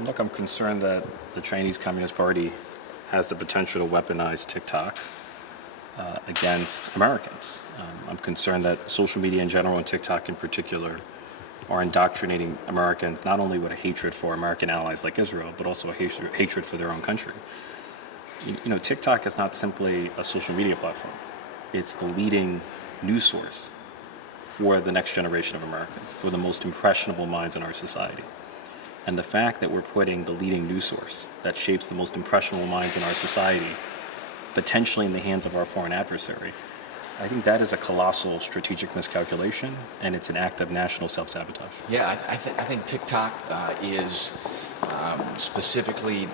Look, I'm concerned that the Chinese Communist Party has the potential to weaponize TikTok against Americans. I'm concerned that social media in general and TikTok in particular are indoctrinating Americans not only with a hatred for American allies like Israel, but also a hatred for their own country. You know, TikTok is not simply a social media platform. It's the leading news source for the next generation of Americans, for the most impressionable minds in our society. And the fact that we're putting the leading news source that shapes the most impressionable minds in our society potentially in the hands of our foreign adversary, I think that is a colossal strategic miscalculation, and it's an act of national self-sabotage. Yeah, I think TikTok is specifically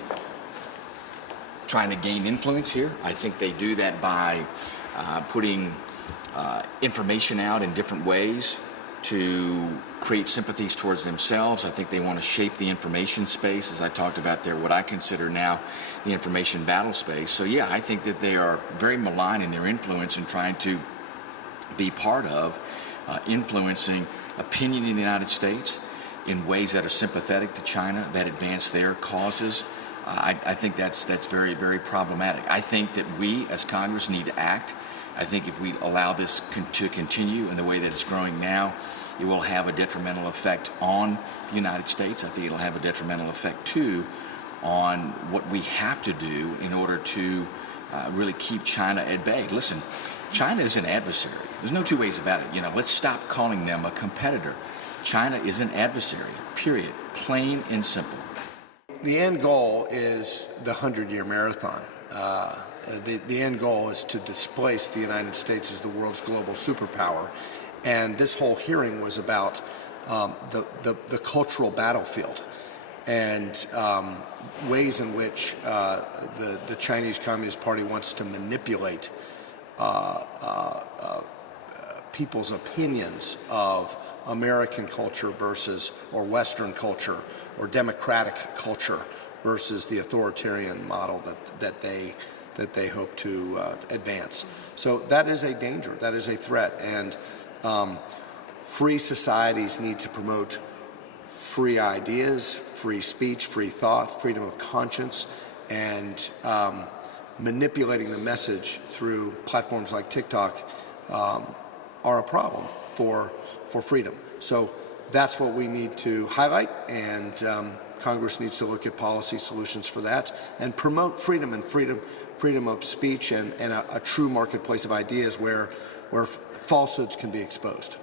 trying to gain influence here. I think they do that by putting information out in different ways to create sympathies towards themselves. I think they want to shape the information space, as I talked about there, what I consider now the information battle space. So yeah, I think that they are very malign in their influence and trying to be part of influencing opinion in the United States in ways that are sympathetic to China, that advance their causes. I think that's very, very problematic. I think that we as Congress need to act. I think if we allow this to continue in the way that it's growing now, it will have a detrimental effect on the United States. I think it'll have a detrimental effect, too, on what we have to do in order to really keep China at bay. Listen, China is an adversary. There's no two ways about it. You know, let's stop calling them a competitor. China is an adversary, period, plain and simple. The end goal is the 100-year marathon. The end goal is to displace the United States as the world's global superpower. And this whole hearing was about the cultural battlefield and ways in which the Chinese Communist Party wants to manipulate people's opinions of American culture versus, or Western culture, or democratic culture versus the authoritarian model that they hope to advance. So that is a danger, that is a threat, and free societies need to promote free ideas, free speech, free thought, freedom of conscience, and manipulating the message through platforms like TikTok are a problem for freedom. So that's what we need to highlight, and Congress needs to look at policy solutions for that and promote freedom of speech and a true marketplace of ideas where falsehoods can be exposed.